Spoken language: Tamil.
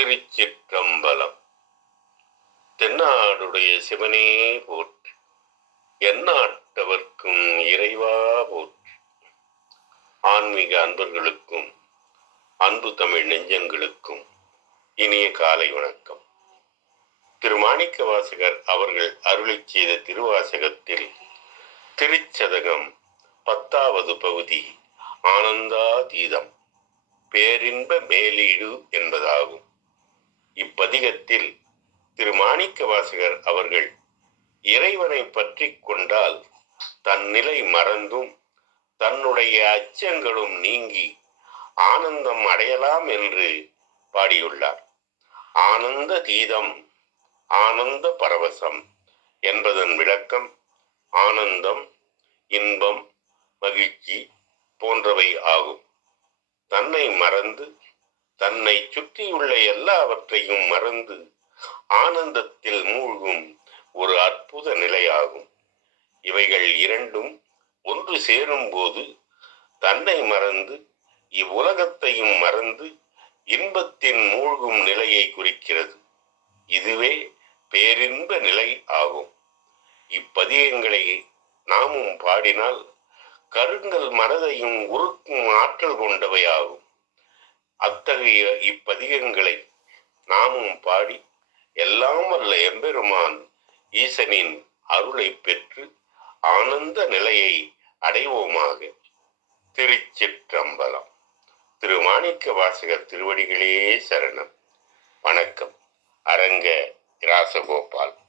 திருச்சிற்றம்பலம். தென்னாடுடைய சிவனே போற்றி எந்நாட்டவர்க்கும் இறைவா போற்றி. ஆன்மீக அன்பர்களுக்கும் அன்பு தமிழ் நெஞ்சங்களுக்கும் இனிய காலை வணக்கம். திருமாணிக்க வாசகர் அவர்கள் அருளிச் செய்த திருவாசகத்தில் திருச்சதகம் பத்தாவது பகுதி ஆனந்தாதீதம் பேரின்ப மேலீடு என்பதாகும். பதிகத்தில் திரு மாணிக்க வாசகர் அவர்கள் இறைவனை பற்றி கொண்டால் தன் நிலை மறந்தும் தன்னுடைய அச்சங்களும் நீங்கி ஆனந்தம் அடையலாம் என்று பாடியுள்ளார். ஆனந்த தீதம் ஆனந்த பரவசம் என்பதன் விளக்கம் ஆனந்தம் இன்பம் மகிழ்ச்சி போன்றவை ஆகும். தன்னை மறந்து தன்னை சுற்றியுள்ள எல்லாவற்றையும் மறந்து ஆனந்தத்தில் மூழ்கும் ஒரு அற்புத நிலையாகும். இவைகள் இரண்டும் ஒன்று சேரும் போது தன்னை மறந்து இவ்வுலகத்தையும் மறந்து இன்பத்தின் மூழ்கும் நிலையை குறிக்கிறது. இதுவே பேரின்ப நிலை ஆகும். இப்பதியங்களை நாமும் பாடினால் கருங்கல் மனதையும் உருக்கும் ஆற்றல் கொண்டவையாகும். அத்தகைய இப்பதிகங்களை நாமும் பாடி எல்லாம் வல்ல எம்பெருமான் ஈசனின் அருளை பெற்று ஆனந்த நிலையை அடைவோமாக. திருச்சிற்றம்பலம். திரு மாணிக்க வாசகர் திருவடிகளே சரணம். வணக்கம். அரங்க ராசகோபால்